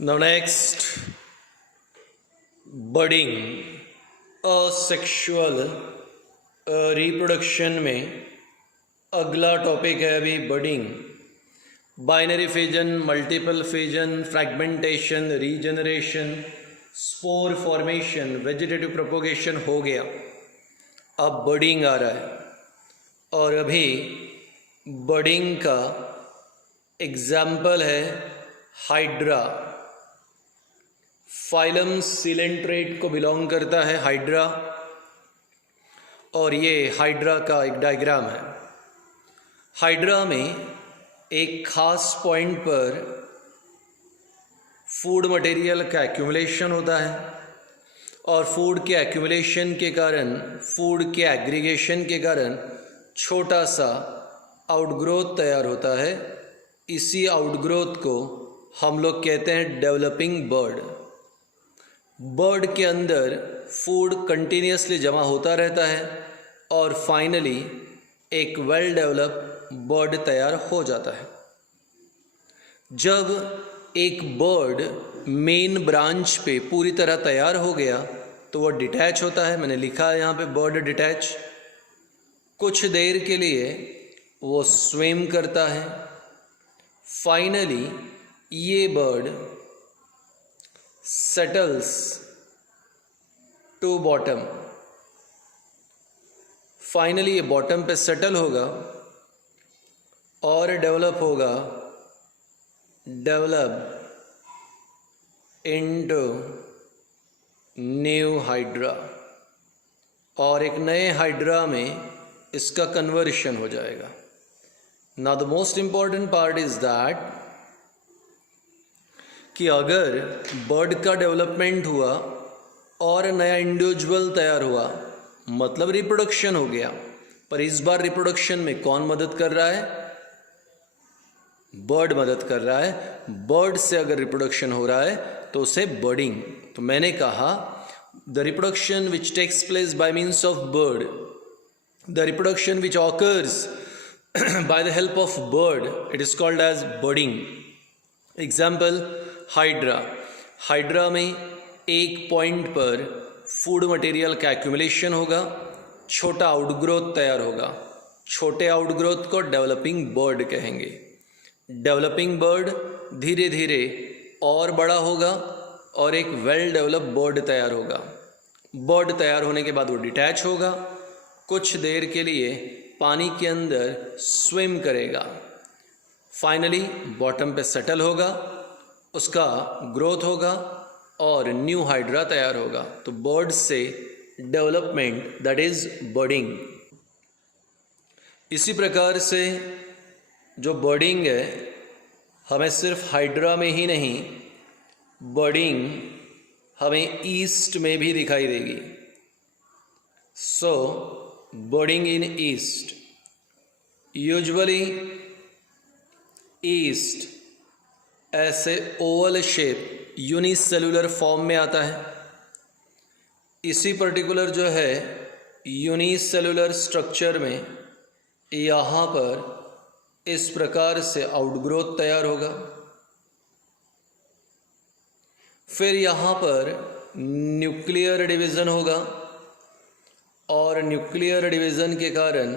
Now next, budding asexual reproduction में अगला topic है अभी budding. Binary fission, multiple fission, fragmentation, regeneration, spore formation, vegetative propagation हो गया। अब बर्डिंग आ रहा है और अभी बर्डिंग का एग्जाम्पल है हाइड्रा। फाइलम सिलेंट्रेट को बिलोंग करता है हाइड्रा, और ये हाइड्रा का एक डायग्राम है। हाइड्रा में एक खास पॉइंट पर फूड मटेरियल का एक्यूमुलेशन होता है, और फूड के एक्यूमुलेशन के कारण, फूड के एग्रीगेशन के कारण छोटा सा आउटग्रोथ तैयार होता है। इसी आउटग्रोथ को हम लोग कहते हैं डेवलपिंग बर्ड। बर्ड के अंदर फूड कंटिन्यूसली जमा होता रहता है और फाइनली एक वेल डेवलप बर्ड तैयार हो जाता है। जब एक बर्ड मेन ब्रांच पे पूरी तरह तैयार हो गया तो वह डिटैच होता है। मैंने लिखा है यहाँ पे बर्ड डिटैच। कुछ देर के लिए वो स्विम करता है। फाइनली ये bird settles to bottom. Finally ये बॉटम पे सेटल होगा और डेवलप होगा, डेवलप इनटू न्यू हाइड्रा, और एक नए हाइड्रा में इसका कन्वर्शन हो जाएगा। Now the most important part is that कि अगर बर्ड का डेवलपमेंट हुआ और नया इंडिविजुअल तैयार हुआ, मतलब रिप्रोडक्शन हो गया। पर इस बार रिप्रोडक्शन में कौन मदद कर रहा है? बर्ड मदद कर रहा है। बर्ड से अगर रिप्रोडक्शन हो रहा है तो उसे बर्डिंग। तो मैंने कहा the reproduction which takes place by means of bud, the reproduction which occurs by the help of bud, it is called as budding. Example hydra. Hydra में एक पॉइंट पर फूड मटेरियल का एक्यूमुलेशन होगा, छोटा आउटग्रोथ तैयार होगा। छोटे outgrowth को डेवलपिंग बर्ड कहेंगे। डेवलपिंग बर्ड धीरे धीरे और बड़ा होगा और एक वेल डेवलप बर्ड तैयार होगा। बर्ड तैयार होने के बाद वो डिटैच होगा, कुछ देर के लिए पानी के अंदर स्विम करेगा। फाइनली बॉटम पे सेटल होगा, उसका ग्रोथ होगा और न्यू हाइड्रा तैयार होगा। तो बर्ड से डेवलपमेंट, दैट इज बर्डिंग। इसी प्रकार से जो बर्डिंग है, हमें सिर्फ हाइड्रा में ही नहीं, बर्डिंग हमें ईस्ट में भी दिखाई देगी। सो बर्डिंग इन ईस्ट, यूजुअली ईस्ट ऐसे ओवल शेप यूनिसेलुलर फॉर्म में आता है। इसी पर्टिकुलर जो है यूनिसेलुलर स्ट्रक्चर में यहाँ पर इस प्रकार से आउटग्रोथ तैयार होगा। फिर यहाँ पर न्यूक्लियर डिवीज़न होगा, और न्यूक्लियर डिवीज़न के कारण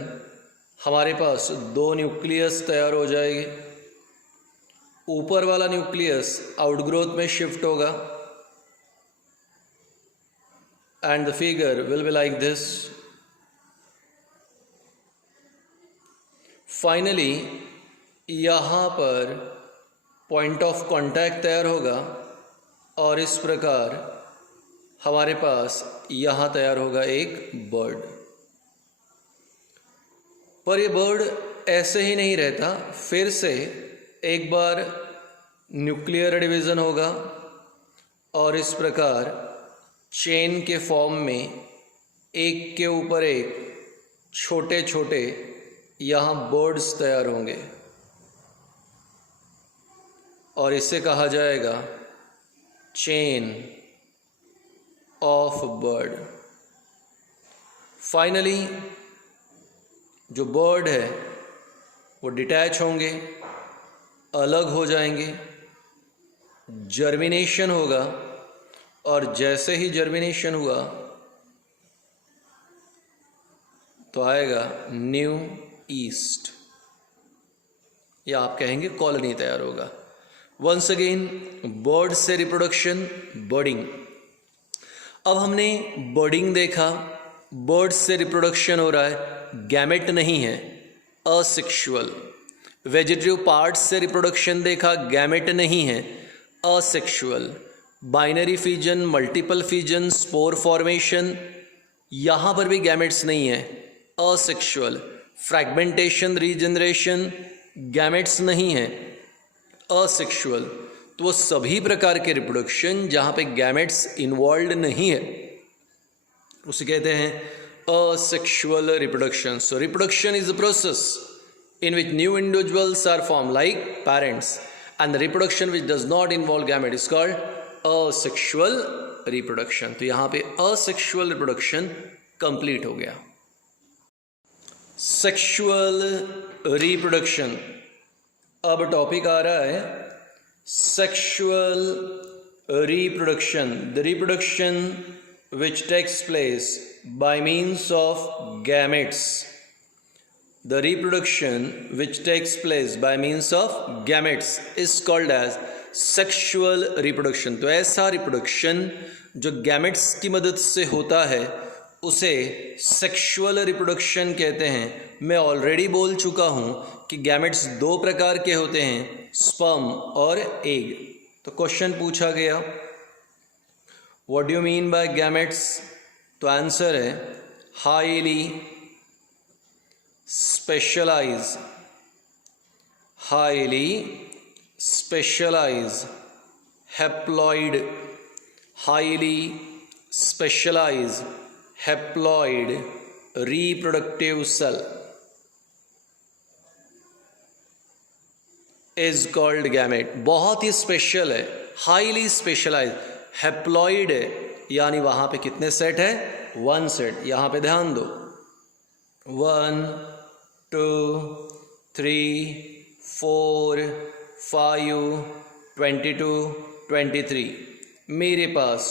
हमारे पास दो न्यूक्लियस तैयार हो जाएंगे। ऊपर वाला न्यूक्लियस आउटग्रोथ में शिफ्ट होगा and the figure will be like this. Finally यहाँ पर पॉइंट ऑफ कांटेक्ट तैयार होगा और इस प्रकार हमारे पास यहाँ तैयार होगा एक बर्ड। पर ये बर्ड ऐसे ही नहीं रहता, फिर से एक बार न्यूक्लियर डिवीज़न होगा और इस प्रकार चेन के फॉर्म में एक के ऊपर एक छोटे छोटे यहाँ बर्ड्स तैयार होंगे, और इसे कहा जाएगा चेन ऑफ बर्ड। फाइनली जो बर्ड है वो डिटैच होंगे, अलग हो जाएंगे, जर्मिनेशन होगा, और जैसे ही जर्मिनेशन हुआ तो आएगा न्यू ईस्ट, या आप कहेंगे कॉलोनी तैयार होगा। वंस अगेन, बर्ड से रिप्रोडक्शन, बर्डिंग। अब हमने बर्डिंग देखा, बर्ड से रिप्रोडक्शन हो रहा है, गैमेट नहीं है, असेक्सुअल। वेजिटेटिव पार्ट से रिप्रोडक्शन देखा, गैमेट नहीं है, asexual. Binary fission, multiple fission, spore formation, यहाँ पर भी गैमेट्स नहीं है, असेक्सुअल। फ्रैगमेंटेशन, रीजनरेशन, गैमेट्स नहीं है, असेक्सुअल। तो वो सभी प्रकार के रिप्रोडक्शन जहाँ पे गैमेट्स इन्वॉल्व नहीं है उसे कहते हैं asexual reproduction. So reproduction is a process in which new individuals are formed like parents, and the reproduction which does not involve gamete is called asexual reproduction। तो यहाँ पे asexual reproduction complete हो गया। Sexual reproduction, अब topic आ रहा है sexual reproduction, the reproduction which takes place by means of gametes, the reproduction which takes place by means of gametes is called as sexual reproduction। तो ऐसा reproduction जो gametes की मदद से होता है उसे सेक्सुअल रिप्रोडक्शन कहते हैं। मैं ऑलरेडी बोल चुका हूँ कि गैमेट्स दो प्रकार के होते हैं, स्पर्म और एग। तो क्वेश्चन पूछा गया what do you mean by gametes, तो आंसर है highly specialize, highly specialized haploid, highly specialized haploid reproductive cell is called gamete। बहुत ही स्पेशल है, हाईली स्पेशलाइज, हैप्लॉइड है, यानी वहाँ पे कितने सेट है, 1 सेट। यहाँ पे ध्यान दो, 1 2 3 4 5 22 23। मेरे पास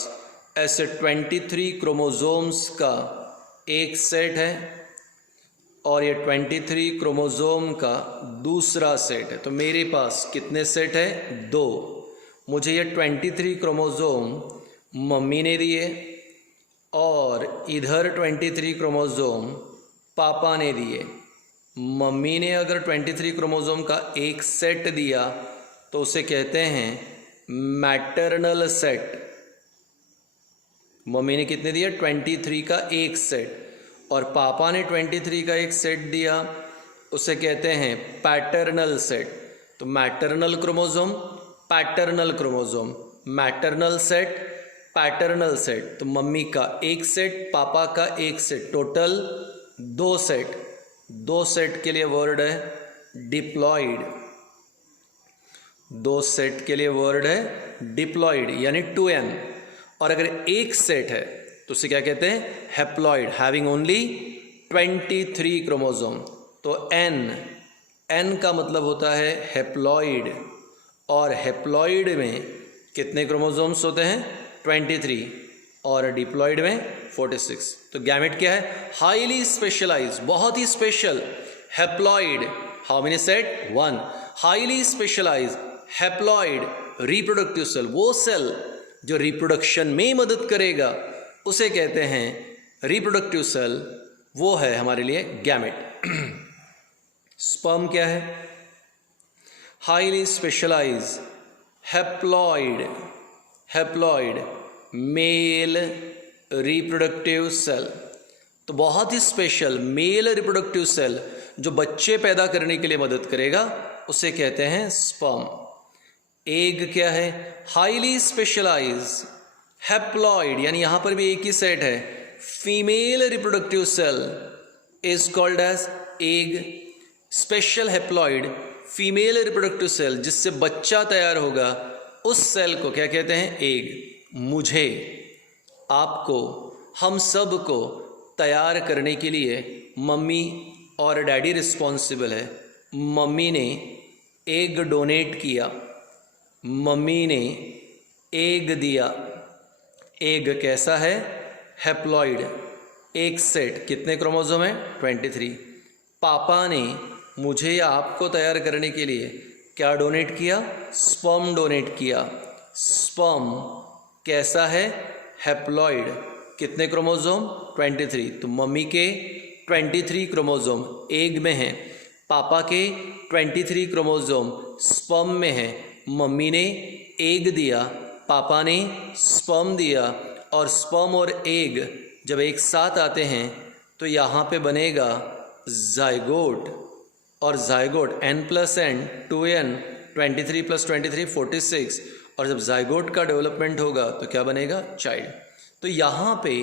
ऐसे 23 क्रोमोसोम्स का एक सेट है और ये 23 क्रोमोसोम का दूसरा सेट है। तो मेरे पास कितने सेट है, 2। मुझे ये 23 क्रोमोसोम मम्मी ने दिए और इधर 23 क्रोमोसोम पापा ने दिए। मम्मी ने अगर 23 क्रोमोसोम का एक सेट दिया तो उसे कहते हैं मैटरनल सेट। मम्मी ने कितने दिया, 23 का एक सेट, और पापा ने 23 का एक सेट दिया, उसे कहते हैं पैटर्नल सेट। तो maternal chromosome, paternal chromosome, maternal set, paternal set. तो मम्मी का एक सेट, पापा का एक सेट, टोटल 2 सेट। 2 सेट के लिए वर्ड है डिप्लॉइड, 2 सेट के लिए वर्ड है डिप्लॉइड, यानी 2n। और अगर एक सेट है तो उसे क्या कहते हैं, हैप्लॉइड, हैविंग ओनली 23 क्रोमोसोम। तो n का मतलब होता है हैप्लॉइड, और हैप्लॉइड में कितने क्रोमोसोम्स होते हैं, 23, और डिप्लॉइड में 46। तो गैमेट क्या है, हाईली स्पेशलाइज, बहुत ही special, haploid, how many set, 1, highly specialise haploid reproductive cell, वो सेल जो रिप्रोडक्शन में मदद करेगा उसे कहते हैं रिप्रोडक्टिव सेल, वो है हमारे लिए गैमेट। स्पर्म क्या है, highly specialise haploid, haploid male reproductive cell. तो बहुत ही स्पेशल मेल रिप्रोडक्टिव सेल जो बच्चे पैदा करने के लिए मदद करेगा उसे कहते हैं स्पर्म। एग क्या है, हाईली स्पेशलाइज हैप्लॉइड, यानी यहाँ पर भी एक ही सेट है, female reproductive cell is called as egg. Special haploid female reproductive cell जिससे बच्चा तैयार होगा उस सेल को क्या कहते हैं, एग। मुझे, आपको, हम सब को तैयार करने के लिए मम्मी और डैडी रिस्पॉन्सिबल है। मम्मी ने एग डोनेट किया मम्मी ने एग दिया। एग कैसा है? हैप्लॉइड। एक सेट, कितने क्रोमोसोम है? 23। पापा ने मुझे या आपको तैयार करने के लिए क्या डोनेट किया? स्पर्म डोनेट किया। स्पर्म कैसा है? हैप्लॉइड। कितने क्रोमोसोम? 23। तो मम्मी के 23 क्रोमोसोम एग में हैं, पापा के 23 क्रोमोसोम स्पर्म में हैं। मम्मी ने एग दिया, पापा ने स्पर्म दिया, और स्पर्म और एग जब एक साथ आते हैं तो यहाँ पे बनेगा जाइगोट। और जाइगोट n+n 2n 23 + 23 46। और जब जाइगोट का डेवलपमेंट होगा तो क्या बनेगा? चाइल्ड। तो यहाँ पे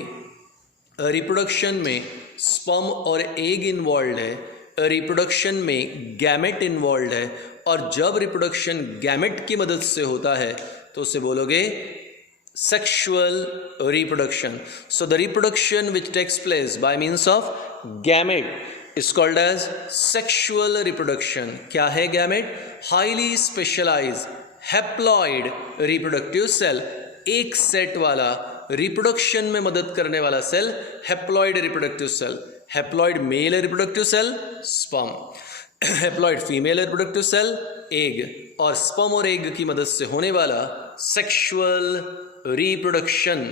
रिप्रोडक्शन में स्पर्म और एग इन्वॉल्व है, रिप्रोडक्शन में गैमेट इन्वॉल्व है, और जब रिप्रोडक्शन गैमेट की मदद से होता है तो उसे बोलोगे sexual reproduction. So the reproduction which takes place by means of gamete is called as sexual reproduction. क्या है gamete? Highly specialized haploid reproductive cell, एक सेट वाला रिप्रोडक्शन में मदद करने वाला cell haploid reproductive cell. Haploid male reproductive cell sperm, haploid female reproductive cell egg, और sperm और एग की मदद से होने वाला सेक्सुअल रिप्रोडक्शन